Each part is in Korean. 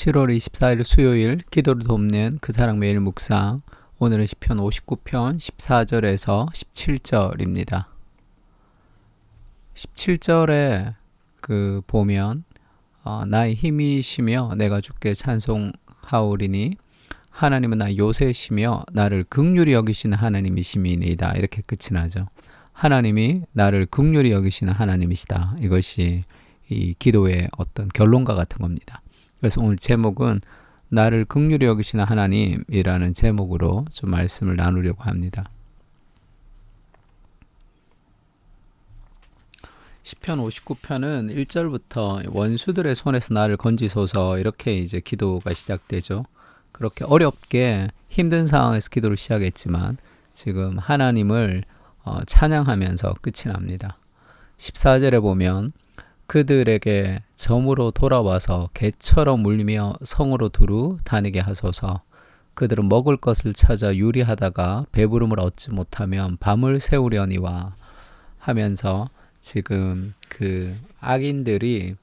7월 24일 수요일 기도를 돕는 그 사랑 매일 묵상. 오늘은 시편 59편 14절에서 17절입니다. 17절에 보면 나의 힘이시며 내가 주께 찬송하오리니 하나님은 나의 요새시며 나를 긍휼히 여기시는 하나님이심이니이다. 이렇게 끝이 나죠. 하나님이 나를 긍휼히 여기시는 하나님이시다. 이것이 이 기도의 어떤 결론과 같은 겁니다. 그래서 오늘 제목은 나를 긍휼히 여기시는 하나님이라는 제목으로 좀 말씀을 나누려고 합니다. 시편 59편은 1절부터 원수들의 손에서 나를 건지소서 이렇게 이제 기도가 시작되죠. 그렇게 어렵게 힘든 상황에서 기도를 시작했지만 지금 하나님을 찬양하면서 끝이 납니다. 14절에 보면 그들에게 점으로 돌아와서 개처럼 울리며 성으로 두루 다니게 하소서. 그들은 먹을 것을 찾아 유리하다가 배부름을 얻지 못하면 밤을 새우려니와 하면서 지금 그 악인들이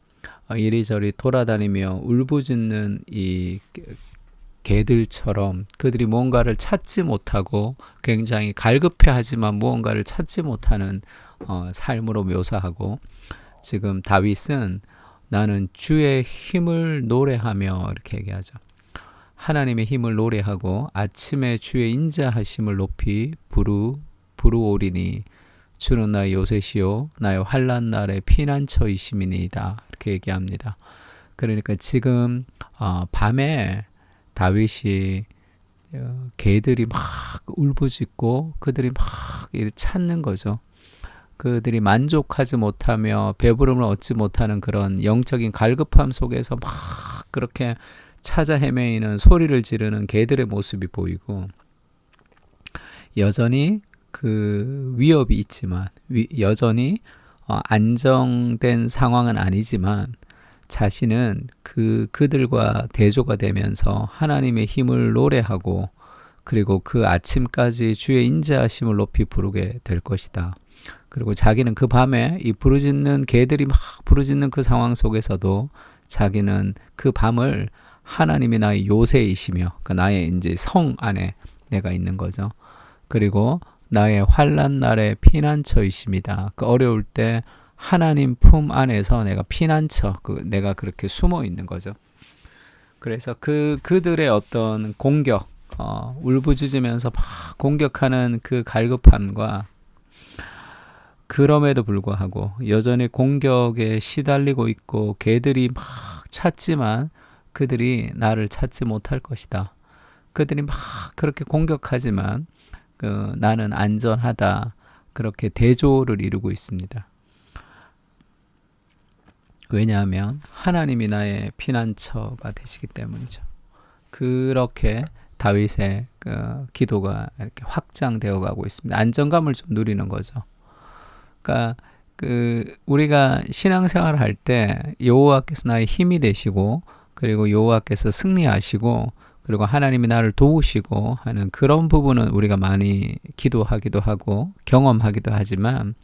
이리저리 돌아다니며 울부짖는 이 개들처럼 그들이 무언가를 찾지 못하고 굉장히 갈급해하지만 무언가를 찾지 못하는 삶으로 묘사하고, 지금 다윗은 나는 주의 힘을 노래하며 이렇게 얘기하죠. 하나님의 힘을 노래하고 아침에 주의 인자하심을 높이 부르오리니 주는 나의 요새시요 나의 환난 날의 피난처이심이니이다. 이렇게 얘기합니다. 그러니까 지금 밤에 다윗이 개들이 막 울부짖고 그들이 막 찾는 거죠. 그들이 만족하지 못하며 배부름을 얻지 못하는 그런 영적인 갈급함 속에서 막 그렇게 찾아 헤매이는 소리를 지르는 개들의 모습이 보이고, 여전히 그 위협이 있지만 여전히 안정된 상황은 아니지만 자신은 그들과 대조가 되면서 하나님의 힘을 노래하고 그리고 그 아침까지 주의 인자하심을 높이 부르게 될 것이다. 그리고 자기는 그 밤에 이 부르짖는 개들이 막 부르짖는 그 상황 속에서도 자기는 그 밤을 하나님이 나의 요새이시며 그 나의 이제 성 안에 내가 있는 거죠. 그리고 나의 환난 날의 피난처이십니다. 그 어려울 때 하나님 품 안에서 내가 피난처, 내가 그렇게 숨어 있는 거죠. 그래서 그들의 어떤 공격, 울부짖으면서 막 공격하는 그 갈급함과 그럼에도 불구하고 여전히 공격에 시달리고 있고 개들이 막 찾지만 그들이 나를 찾지 못할 것이다. 그들이 막 그렇게 공격하지만 나는 안전하다. 그렇게 대조를 이루고 있습니다. 왜냐하면 하나님이 나의 피난처가 되시기 때문이죠. 그렇게 다윗의 기도가 이렇게 확장되어 가고 있습니다. 안정감을 좀 누리는 거죠. 그러니까 우리가 신앙생활을 할 때 여호와께서 나의 힘이 되시고 그리고 여호와께서 승리하시고 그리고 하나님이 나를 도우시고 하는 그런 부분은 우리가 많이 기도하기도 하고 경험하기도 하지만,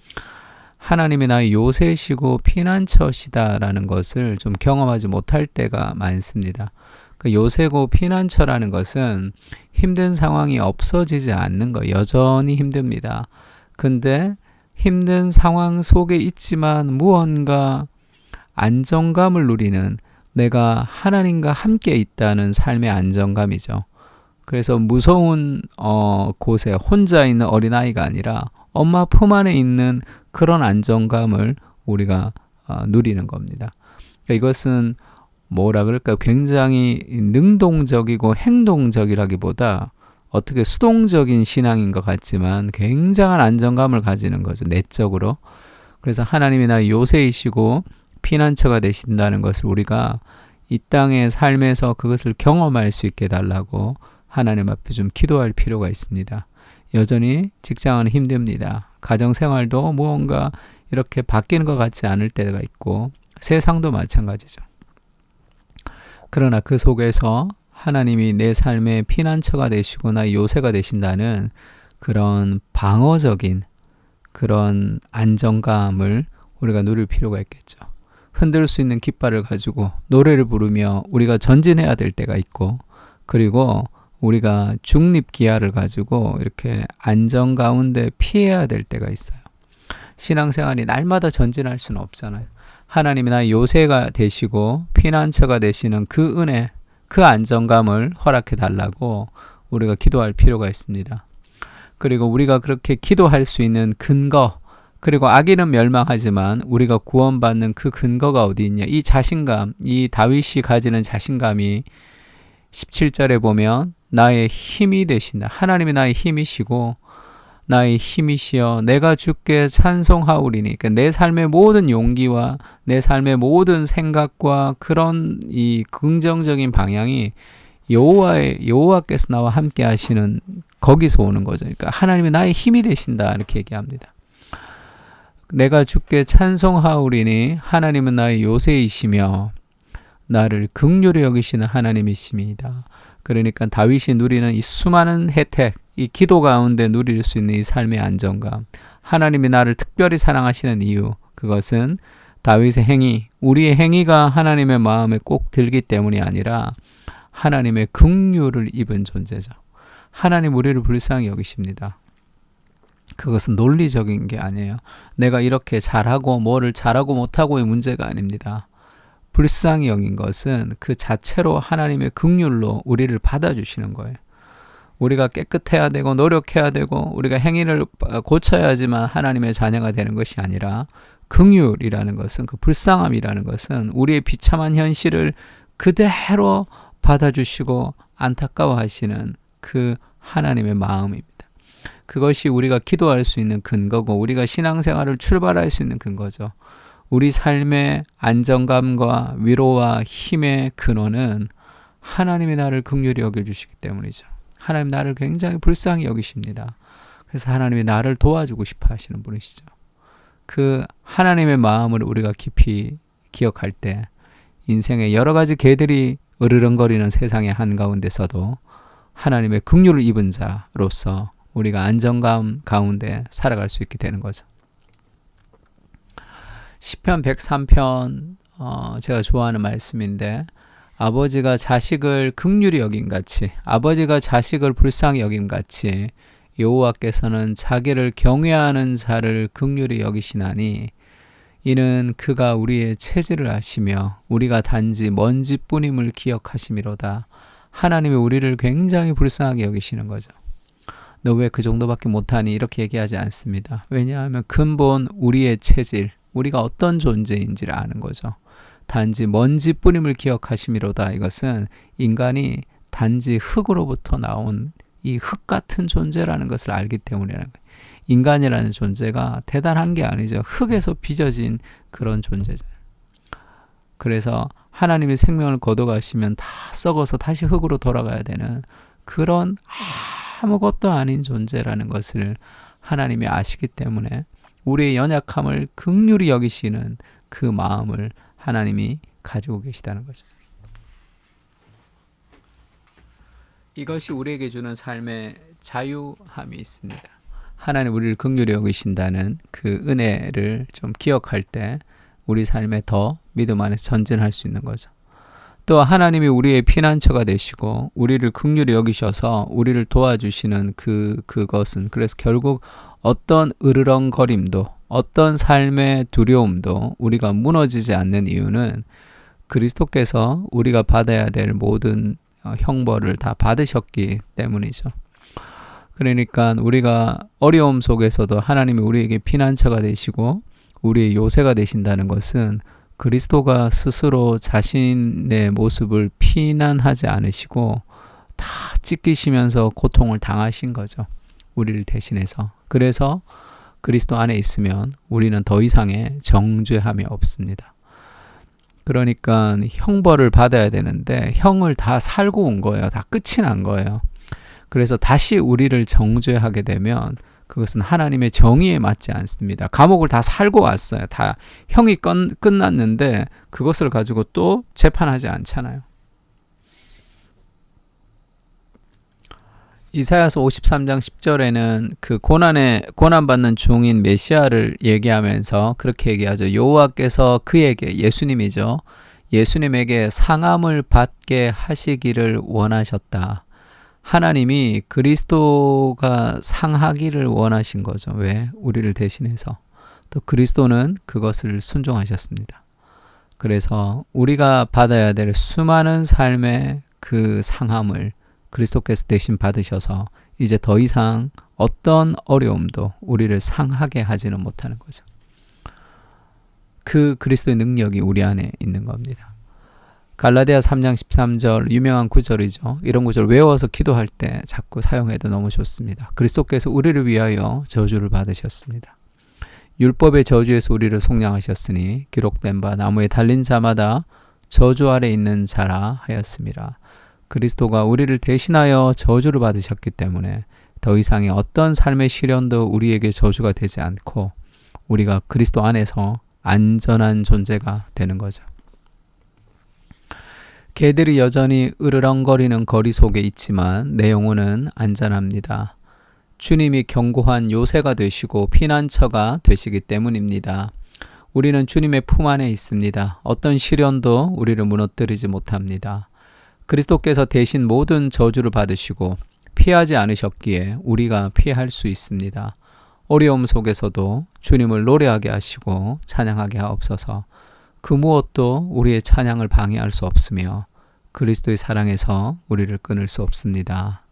하나님이 나의 요새시고 피난처시다라는 것을 좀 경험하지 못할 때가 많습니다. 그 요새고 피난처라는 것은 힘든 상황이 없어지지 않는 거, 여전히 힘듭니다. 근데 힘든 상황 속에 있지만 무언가 안정감을 누리는, 내가 하나님과 함께 있다는 삶의 안정감이죠. 그래서 무서운 곳에 혼자 있는 어린아이가 아니라 엄마 품 안에 있는 그런 안정감을 우리가 누리는 겁니다. 그러니까 이것은 뭐라 그럴까요? 굉장히 능동적이고 행동적이라기보다 어떻게 수동적인 신앙인 것 같지만 굉장한 안정감을 가지는 거죠. 내적으로. 그래서 하나님이 나의 요새이시고 피난처가 되신다는 것을 우리가 이 땅의 삶에서 그것을 경험할 수 있게 해달라고 하나님 앞에 좀 기도할 필요가 있습니다. 여전히 직장은 힘듭니다. 가정생활도 무언가 이렇게 바뀌는 것 같지 않을 때가 있고 세상도 마찬가지죠. 그러나 그 속에서 하나님이 내 삶의 피난처가 되시고 나의 요새가 되신다는 그런 방어적인 그런 안정감을 우리가 누릴 필요가 있겠죠. 흔들 수 있는 깃발을 가지고 노래를 부르며 우리가 전진해야 될 때가 있고, 그리고 우리가 중립기아를 가지고 이렇게 안전 가운데 피해야 될 때가 있어요. 신앙생활이 날마다 전진할 수는 없잖아요. 하나님이 나의 요새가 되시고 피난처가 되시는 그 은혜, 그 안정감을 허락해 달라고 우리가 기도할 필요가 있습니다. 그리고 우리가 그렇게 기도할 수 있는 근거, 그리고 악인은 멸망하지만 우리가 구원받는 그 근거가 어디 있냐? 이 자신감, 이 다윗이 가지는 자신감이 17절에 보면 나의 힘이 되신다. 하나님이 나의 힘이시고 나의 힘이시여 내가 주께 찬송하오리니. 그러니까 내 삶의 모든 용기와 내 삶의 모든 생각과 그런 이 긍정적인 방향이 여호와께서 나와 함께 하시는 거기서 오는 거죠. 그러니까 하나님이 나의 힘이 되신다 이렇게 얘기합니다. 내가 주께 찬송하오리니 하나님은 나의 요새이시며 나를 긍휼히 여기시는 하나님이십니다. 그러니까 다윗이 누리는 이 수많은 혜택, 이 기도 가운데 누릴 수 있는 이 삶의 안정감, 하나님이 나를 특별히 사랑하시는 이유, 그것은 다윗의 행위, 우리의 행위가 하나님의 마음에 꼭 들기 때문이 아니라 하나님의 긍휼을 입은 존재죠. 하나님 우리를 불쌍히 여기십니다. 그것은 논리적인 게 아니에요. 내가 이렇게 잘하고 뭐를 잘하고 못하고의 문제가 아닙니다. 불쌍히 여긴 것은 그 자체로 하나님의 긍휼로 우리를 받아주시는 거예요. 우리가 깨끗해야 되고 노력해야 되고 우리가 행위를 고쳐야지만 하나님의 자녀가 되는 것이 아니라 긍휼이라는 것은, 그 불쌍함이라는 것은 우리의 비참한 현실을 그대로 받아주시고 안타까워하시는 그 하나님의 마음입니다. 그것이 우리가 기도할 수 있는 근거고 우리가 신앙생활을 출발할 수 있는 근거죠. 우리 삶의 안정감과 위로와 힘의 근원은 하나님이 나를 긍휼히 여겨주시기 때문이죠. 하나님 나를 굉장히 불쌍히 여기십니다. 그래서 하나님이 나를 도와주고 싶어 하시는 분이시죠. 그 하나님의 마음을 우리가 깊이 기억할 때 인생의 여러 가지 개들이 으르렁거리는 세상의 한가운데서도 하나님의 긍휼을 입은 자로서 우리가 안정감 가운데 살아갈 수 있게 되는 거죠. 시편 103편 제가 좋아하는 말씀인데, 아버지가 자식을 긍휼히 여김같이, 아버지가 자식을 불쌍히 여김같이 여호와께서는 자기를 경외하는 자를 긍휼히 여기시나니 이는 그가 우리의 체질을 아시며 우리가 단지 먼지뿐임을 기억하심이로다. 하나님이 우리를 굉장히 불쌍하게 여기시는 거죠. 너 왜 그 정도밖에 못하니? 이렇게 얘기하지 않습니다. 왜냐하면 근본 우리의 체질, 우리가 어떤 존재인지를 아는 거죠. 단지 먼지뿐임을 기억하심이로다. 이것은 인간이 단지 흙으로부터 나온 이 흙 같은 존재라는 것을 알기 때문이라는 거예요. 인간이라는 존재가 대단한 게 아니죠. 흙에서 빚어진 그런 존재죠. 그래서 하나님이 생명을 거둬가시면 다 썩어서 다시 흙으로 돌아가야 되는 그런 아무것도 아닌 존재라는 것을 하나님이 아시기 때문에 우리의 연약함을 긍휼히 여기시는 그 마음을 하나님이 가지고 계시다는 거죠. 이것이 우리에게 주는 삶의 자유함이 있습니다. 하나님 우리를 긍휼히 여기신다는 그 은혜를 좀 기억할 때 우리 삶에 더 믿음 안에서 전진할 수 있는 거죠. 또 하나님이 우리의 피난처가 되시고 우리를 긍휼히 여기셔서 우리를 도와주시는 그것은, 그래서 결국 어떤 으르렁거림도, 어떤 삶의 두려움도 우리가 무너지지 않는 이유는 그리스도께서 우리가 받아야 될 모든 형벌을 다 받으셨기 때문이죠. 그러니까 우리가 어려움 속에서도 하나님이 우리에게 피난처가 되시고 우리의 요새가 되신다는 것은 그리스도가 스스로 자신의 모습을 피난하지 않으시고 다 찢기시면서 고통을 당하신 거죠. 우리를 대신해서. 그래서 그리스도 안에 있으면 우리는 더 이상의 정죄함이 없습니다. 그러니까 형벌을 받아야 되는데 형을 다 살고 온 거예요. 다 끝이 난 거예요. 그래서 다시 우리를 정죄하게 되면 그것은 하나님의 정의에 맞지 않습니다. 감옥을 다 살고 왔어요. 다 형이 끝났는데 그것을 가지고 또 재판하지 않잖아요. 이사야서 53장 10절에는 그 고난받는 종인 메시아를 얘기하면서 그렇게 얘기하죠. 여호와께서 그에게, 예수님이죠. 예수님에게 상함을 받게 하시기를 원하셨다. 하나님이 그리스도가 상하기를 원하신 거죠. 왜? 우리를 대신해서. 또 그리스도는 그것을 순종하셨습니다. 그래서 우리가 받아야 될 수많은 삶의 그 상함을 그리스도께서 대신 받으셔서 이제 더 이상 어떤 어려움도 우리를 상하게 하지는 못하는 거죠. 그 그리스도의 능력이 우리 안에 있는 겁니다. 갈라디아 3장 13절 유명한 구절이죠. 이런 구절 외워서 기도할 때 자꾸 사용해도 너무 좋습니다. 그리스도께서 우리를 위하여 저주를 받으셨습니다. 율법의 저주에서 우리를 속량하셨으니 기록된 바 나무에 달린 자마다 저주 아래 있는 자라 하였습니다. 그리스도가 우리를 대신하여 저주를 받으셨기 때문에 더 이상의 어떤 삶의 시련도 우리에게 저주가 되지 않고 우리가 그리스도 안에서 안전한 존재가 되는 거죠. 개들이 여전히 으르렁거리는 거리 속에 있지만 내 영혼은 안전합니다. 주님이 견고한 요새가 되시고 피난처가 되시기 때문입니다. 우리는 주님의 품 안에 있습니다. 어떤 시련도 우리를 무너뜨리지 못합니다. 그리스도께서 대신 모든 저주를 받으시고 피하지 않으셨기에 우리가 피할 수 있습니다. 어려움 속에서도 주님을 노래하게 하시고 찬양하게 하옵소서. 그 무엇도 우리의 찬양을 방해할 수 없으며 그리스도의 사랑에서 우리를 끊을 수 없습니다.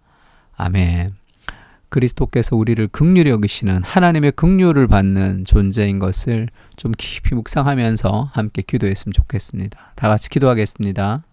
아멘. 그리스도께서 우리를 긍휼히 여기시는 하나님의 긍휼을 받는 존재인 것을 좀 깊이 묵상하면서 함께 기도했으면 좋겠습니다. 다 같이 기도하겠습니다.